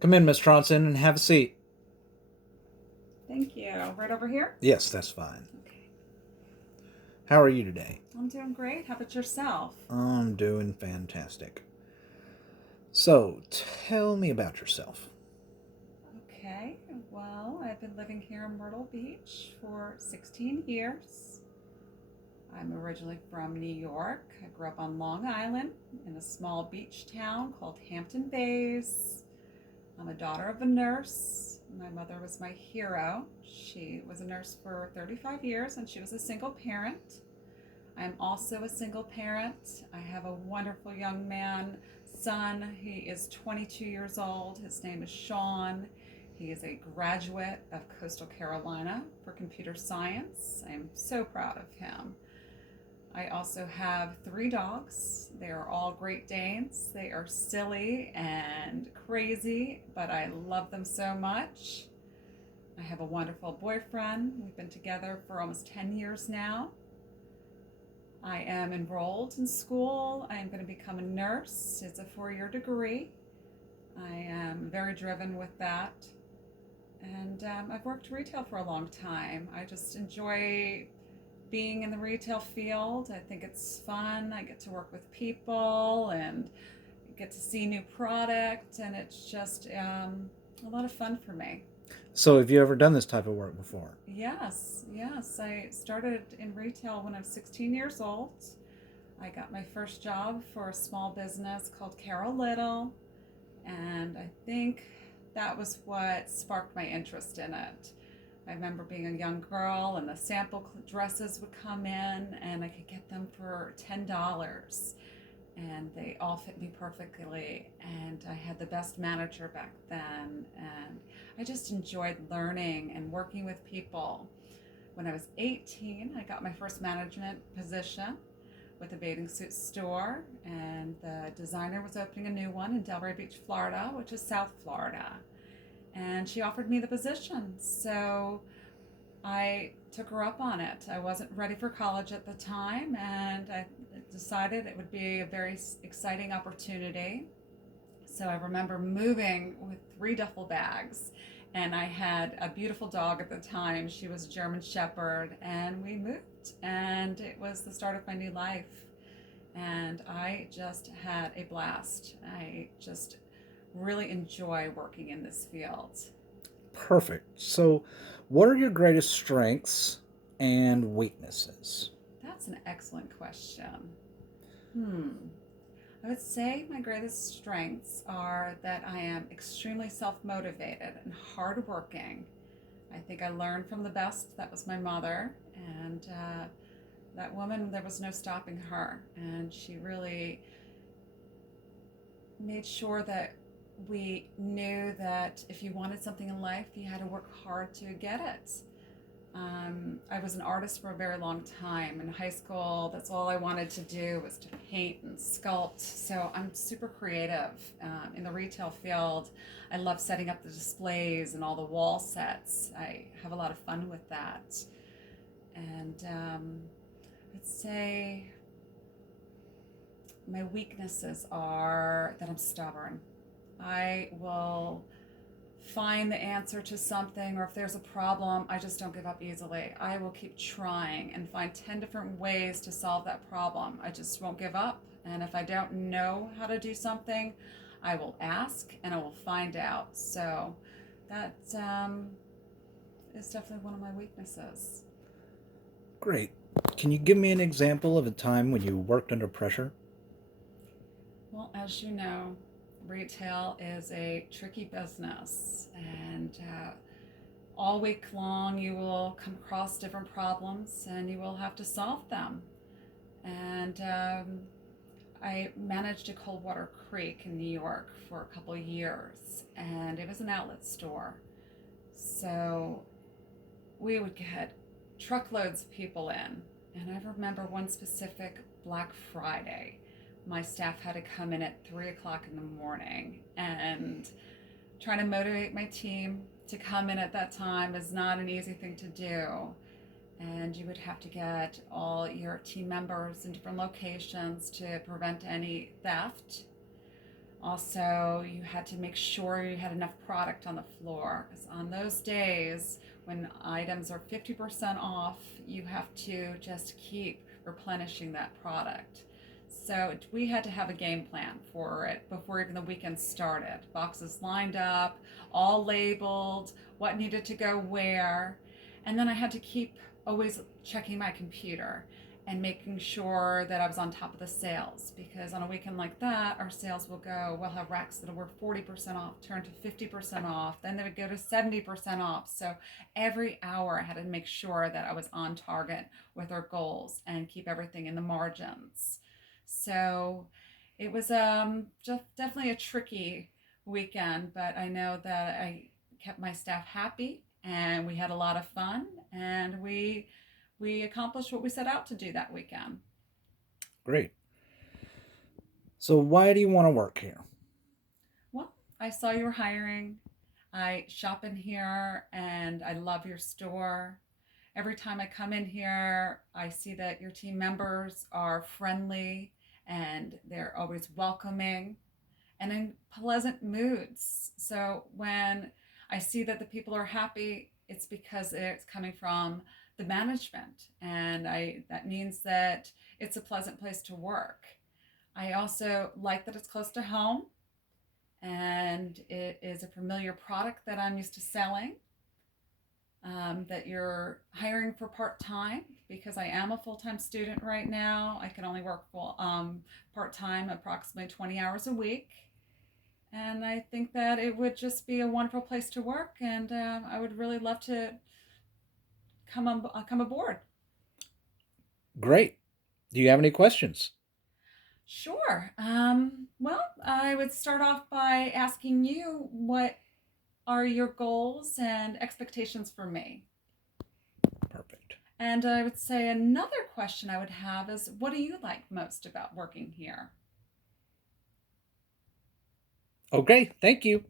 Come in, Miss Tronson, and have a seat. Thank you. Right over here? Yes, that's fine. Okay. How are you today? I'm doing great. How about yourself? I'm doing fantastic. So, tell me about yourself. Okay. Well, I've been living here in Myrtle Beach for 16 years. I'm originally from New York. I grew up on Long Island in a small beach town called Hampton Bays. I'm a daughter of a nurse. My mother was my hero. She was a nurse for 35 years and she was a single parent. I am also a single parent. I have a wonderful young man, son. He is 22 years old. His name is Sean. He is a graduate of Coastal Carolina for computer science. I am so proud of him. I also have three dogs. They are all Great Danes. They are silly and crazy, but I love them so much. I have a wonderful boyfriend. We've been together for almost 10 years now. I am enrolled in school. I am going to become a nurse. It's a 4 year degree. I am very driven with that. And I've worked retail for a long time. I just enjoy being in the retail field. I think it's fun. I get to work with people and get to see new product, and it's just a lot of fun for me. So, have you ever done this type of work before? Yes, yes. I started in retail when I was 16 years old. I got my first job for a small business called Carol Little, and I think that was what sparked my interest in it. I remember being a young girl, and the sample dresses would come in, and I could get them for $10. And they all fit me perfectly. And I had the best manager back then. And I just enjoyed learning and working with people. When I was 18, I got my first management position with a bathing suit store, and the designer was opening a new one in Delray Beach, Florida, which is South Florida. And she offered me the position. So I took her up on it. I wasn't ready for college at the time, and I decided it would be a very exciting opportunity. So I remember moving with three duffel bags, and I had a beautiful dog at the time. She was a German Shepherd, and we moved, and it was the start of my new life. And I just had a blast. I just really enjoy working in this field. Perfect. So, what are your greatest strengths and weaknesses? That's an excellent question. Hmm. I would say my greatest strengths are that I am extremely self motivated and hardworking. I think I learned from the best. That was my mother. And that woman, there was no stopping her. And she really made sure that we knew that if you wanted something in life, you had to work hard to get it. I was an artist for a very long time. In high school, that's all I wanted to do was to paint and sculpt. So I'm super creative. In the retail field, I love setting up the displays and all the wall sets. I have a lot of fun with that. And I'd say my weaknesses are that I'm stubborn. I will find the answer to something, or if there's a problem, I just don't give up easily. I will keep trying and find 10 different ways to solve that problem. I just won't give up. And if I don't know how to do something, I will ask and I will find out. So that is definitely one of my weaknesses. Great. Can you give me an example of a time when you worked under pressure? Well, as you know, retail is a tricky business, and all week long you will come across different problems and you will have to solve them. And I managed a Coldwater Creek in New York for a couple of years, and it was an outlet store. So we would get truckloads of people in. And I remember one specific Black Friday. My staff had to come in at 3 o'clock in the morning, and trying to motivate my team to come in at that time is not an easy thing to do. And you would have to get all your team members in different locations to prevent any theft. Also, you had to make sure you had enough product on the floor because on those days when items are 50% off, you have to just keep replenishing that product. So we had to have a game plan for it before even the weekend started. Boxes lined up, all labeled, what needed to go where. And then I had to keep always checking my computer and making sure that I was on top of the sales because on a weekend like that, our sales will go, we'll have racks that were 40% off, turn to 50% off, then they would go to 70% off. So every hour I had to make sure that I was on target with our goals and keep everything in the margins. So it was just definitely a tricky weekend, but I know that I kept my staff happy and we had a lot of fun and we accomplished what we set out to do that weekend. Great. So why do you want to work here? Well, I saw you were hiring. I shop in here and I love your store. Every time I come in here, I see that your team members are friendly and they're always welcoming and in pleasant moods. So when I see that the people are happy, it's because it's coming from the management, and I that means that it's a pleasant place to work. I also like that it's close to home and it is a familiar product that I'm used to selling. That you're hiring for part time because I am a full time student right now. I can only work full part time, approximately 20 hours a week. And I think that it would just be a wonderful place to work, and I would really love to come aboard. Great. Do you have any questions? Sure. Well, I would start off by asking you what are your goals and expectations for me? Perfect. And I would say another question I would have is what do you like most about working here? Okay, thank you.